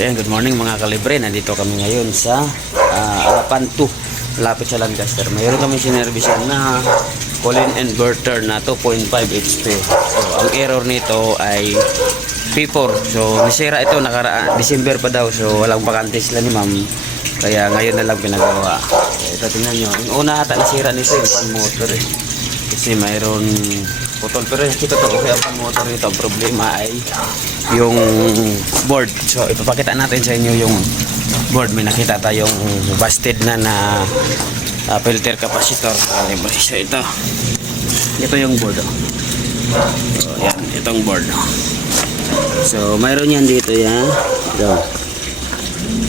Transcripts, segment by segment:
So yan, good morning mga kalibre. Nandito kami ngayon sa Alapan 2, lapit sa Lancaster. Mayroon kami sinervisan na cooling inverter na 2.5 HP. So ang error nito ay P4. So nasira ito nakaraan December pa daw. So walang bakante sila ni ma'am, kaya ngayon na lang pinagawa. So, ito tingnan nyo, yung una ata nasira nito yung fan motor eh. Kasi mayroon putol, pero nakita to kasi ang motor nito, ang problema ay yung board. So ipapakita natin sa inyo yung board. May nakita tayong busted na filter capacitor. So ito yung board. So yan, itong board. So mayroon yan dito yan. So,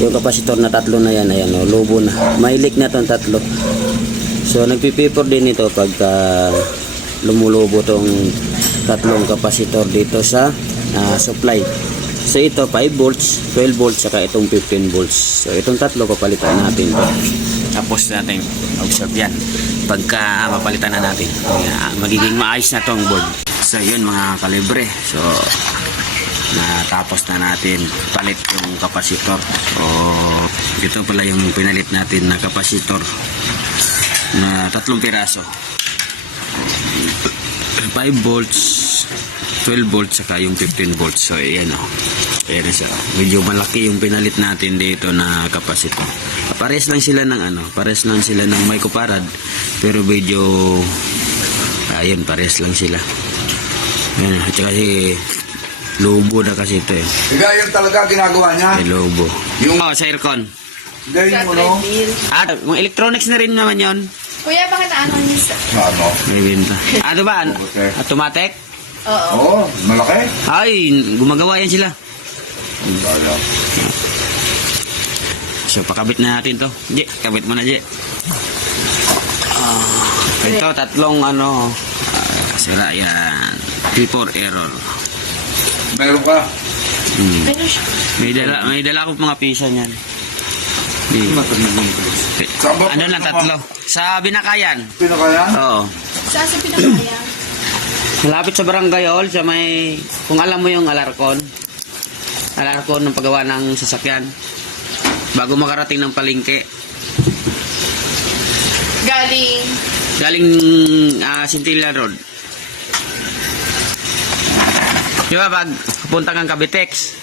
yung capacitor na tatlo na yan, ayan o, lobo na. May leak na tong tatlo. So nagpipipor din ito pagka lumulubo tong tatlong kapasitor dito sa supply. So ito 5 volts, 12 volts, saka itong 15 volts. So itong tatlo papalitan natin to. Tapos natin observe yan pagka mapalitan na natin. Magiging maayos na tong board. So yun mga kalibre. So natapos na natin palit yung kapasitor. So ito pala yung pinalit natin na kapasitor na 3 piraso. 5 volts, 12 volts, saka yung 15 volts. So ayan o, ayan siya. Medyo malaki yung pinalit natin dito na kapasitor. Pares lang sila ng pares lang sila ng microfarad, pero medyo ayan, pares lang sila. Ayan, at saka si lobo na kasi ito eh. Yan talaga ginagawa niya? Ay, lobo. Yung sa aircon. ganyan mo, no? Mga electronics na rin naman yon. Kuya, bakit ano niya? Ano? May benta. Ano ba? Automatic? Oo. Oo, malaki. Ay, gumagawa yan sila. Wala. So, pakabit na natin to. Je, kabit mo na, Je. Ito, tatlong sira yan. P4 error. Meron ka? Ano siya? May dala akong mga pisa niyan. Ano lang, tatlo. Sa Binakayan. Pinakayan? Oo. Saan sa pinakaya? Malapit sa Barangay Hall, sa may, kung alam mo yung alarcon ng paggawa ng sasakyan. Bago makarating ng palengke. Galing Sintilla Road. Di ba, pag pupunta kang Cavitex,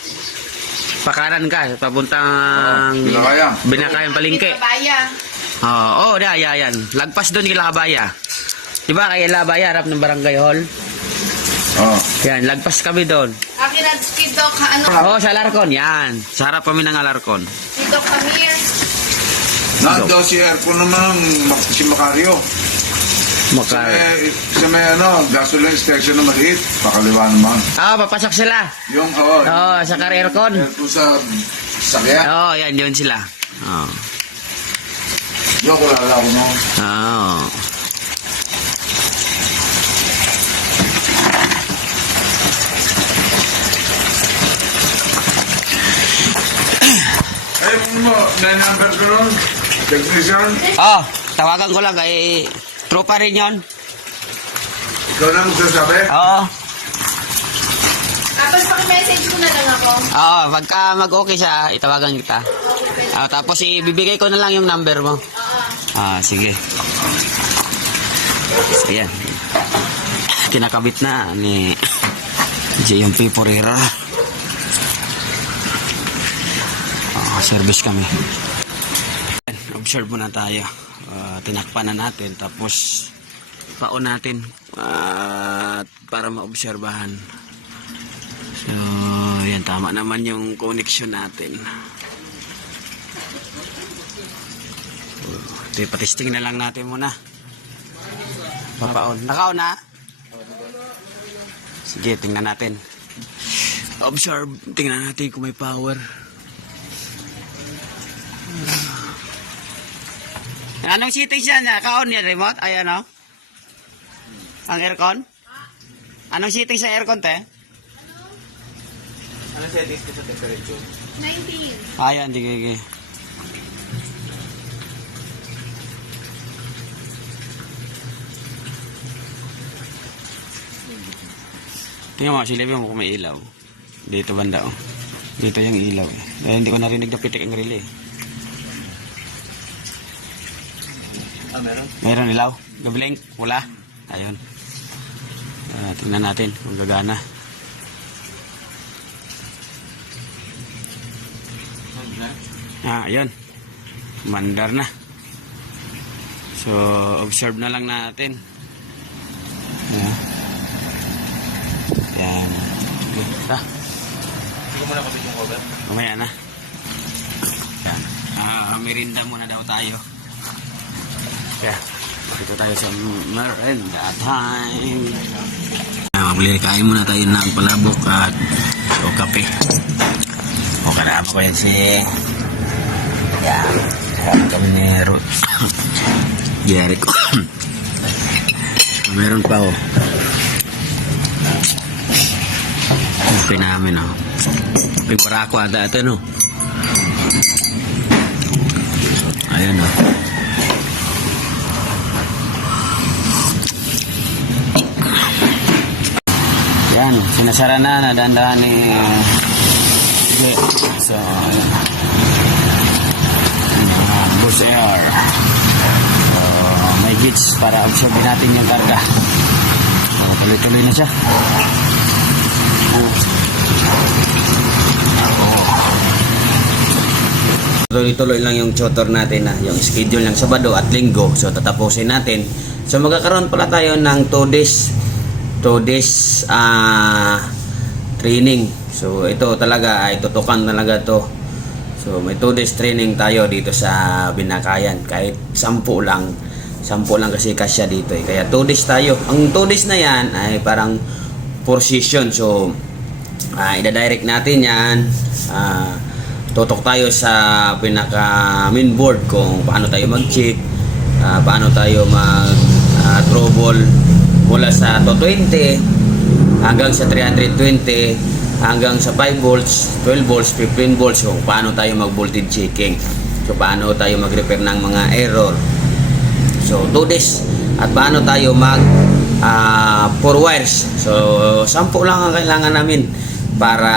pakanan ka, papuntang Binakayan palengke. Pinakabaya. Oo, yan. Lagpas doon kay Labaya. Di ba, kay Labaya, harap ng Barangay Hall? Oo. Yan, lagpas kami doon. Akin at dito ka ano? Oo, sa Alarcon, yan. Sa harap kami ng Alarcon. Dito kami yan. Nandaw si aircon naman, si Macario. Sa may gasoline station na maliit, pakaliwa naman. Papasok sila. Yung, Sa car aircon. aircon sa sakya. Oo, yan, yun sila. Oo. Yung kulala ko, no? Oo. Ay, mo, may number ko nun? Technician? Tawagan ko lang kay tropa rin yun. Ikaw na magsasabi? Oo. Tapos paki-message mo na lang ako. Oo, pagka mag-okay siya, itawagan kita. Tapos ibibigay ko na lang yung number mo. Sige. So, yan. Kinakabit na ni JMP Porera. Service kami. Observe muna tayo. Tinakpan na natin. Tapos paon natin para maobserbahan. So, yan. Tama naman yung connection natin. Patisting na lang natin muna. Papaon. Nakaon na? Sige, tingnan natin. Observe. Tingnan natin kung may power. Anong settings yan? Naka-on yan, remote? Ay, ano? Ang aircon? Anong settings sa aircon, te? Anong settings ko sa temperature? 19. Ayan, sige. Tingnan mo, silipin mo kung may ilaw. Dito banda, oh. Dito yung ilaw eh. Hindi ko narinig na pitik ang relay. Meron? Mayroon ilaw? Gablink? Wala? Ayun. Tingnan natin kung gagana. Ayun. Mandar na. So, observe na lang natin. Yan. Okay. Hindi ko muna kapit yung cover. Mamaya na. Yan. Merinda muna daw tayo. Kaya, dito tayo sa merinda time. Kain muna tayo ng palabok at o kape. O karama ko yan si... Yan. Karama kami ni Ruth. Giyari ko. Meron pa o. Kape namin o. Kape para ako ata ito no. Ayun o. Yan, sinasara na, nadaan ni so, bus air. So, may gauge para absorb natin yung karga. So, tuloy-tuloy na siya. Tuloy-tuloy lang yung tutor natin na yung schedule ng Sabado at Linggo. So, tatapusin natin. So, magkakaroon pala tayo ng 2 days training. So ito talaga ay tutukan talaga to. So may 2 days training tayo dito sa Binakayan. Kahit 10 lang kasi kasya dito eh. Kaya 2 days tayo. Ang 2 days na yan ay parang 4 session. So ida-direct natin yan. Tutok tayo sa pinaka main board kung paano tayo mag-check, paano tayo mag-trouble mula sa 220 hanggang sa 320 hanggang sa 5 volts, 12 volts, 15 volts kung paano tayo mag-voltage checking. So paano tayo mag-repair ng mga error. So 2 days at paano tayo mag 4 wires. So 10 lang ang kailangan namin para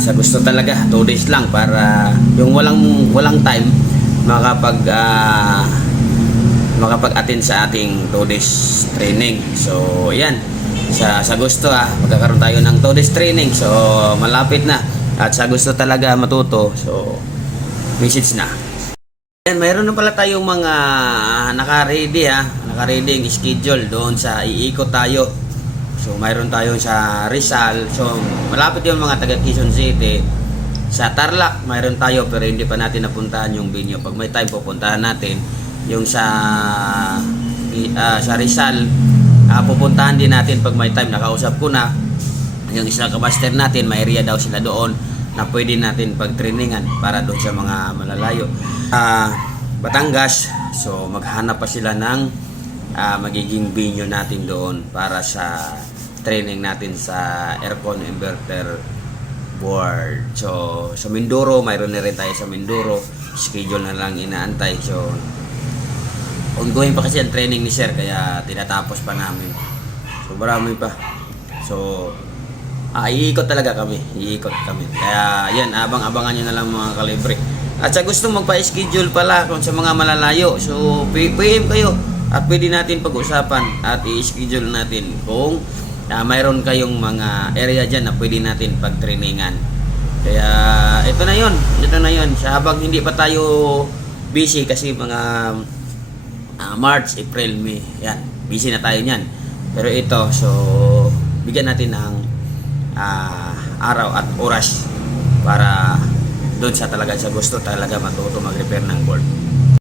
sa gusto talaga. 2 days lang para yung walang time makapag-attend sa ating 2 days training. So, yan. Sa gusto magkakaroon tayo ng 2 days training. So, malapit na. At sa gusto talaga matuto. So, message na. Yan, mayroon na pala tayong mga naka-ready naka-ready yung schedule doon sa iikot tayo. So, mayroon tayo sa Rizal. So, malapit yung mga taga Quezon City. Sa Tarlac, mayroon tayo pero hindi pa natin napuntahan yung venue. Pag may time, pupuntahan natin. Yung sa Rizal, pupuntahan din natin pag may time. Nakausap ko na yung isang kabaster natin, may area daw sila doon na pwede natin pag-trainingan para doon sa mga malalayo. Batangas, so maghanap pa sila ng magiging venue natin doon para sa training natin sa aircon inverter board. So sa Mindoro, mayroon na rin tayo sa Mindoro. Schedule na lang inaantay. So ongoing pa kasi ang training ni Sir kaya tinatapos pa namin. So marami pa. So iikot talaga kami. Kaya yan, abang-abangan nyo na lang mga kalibre. At sa gusto magpa-schedule pala kung sa mga malalayo, so PM kayo at pwede natin pag-usapan at i-schedule natin kung mayroon kayong mga area dyan na pwede natin pag-trainingan. Kaya ito na yon. Sa habang hindi pa tayo busy kasi mga March, April, May, yan, busy na tayo niyan. Pero ito, so bigyan natin ng araw at oras para doon sa talaga sa gusto talaga matuto mag-repair ng board.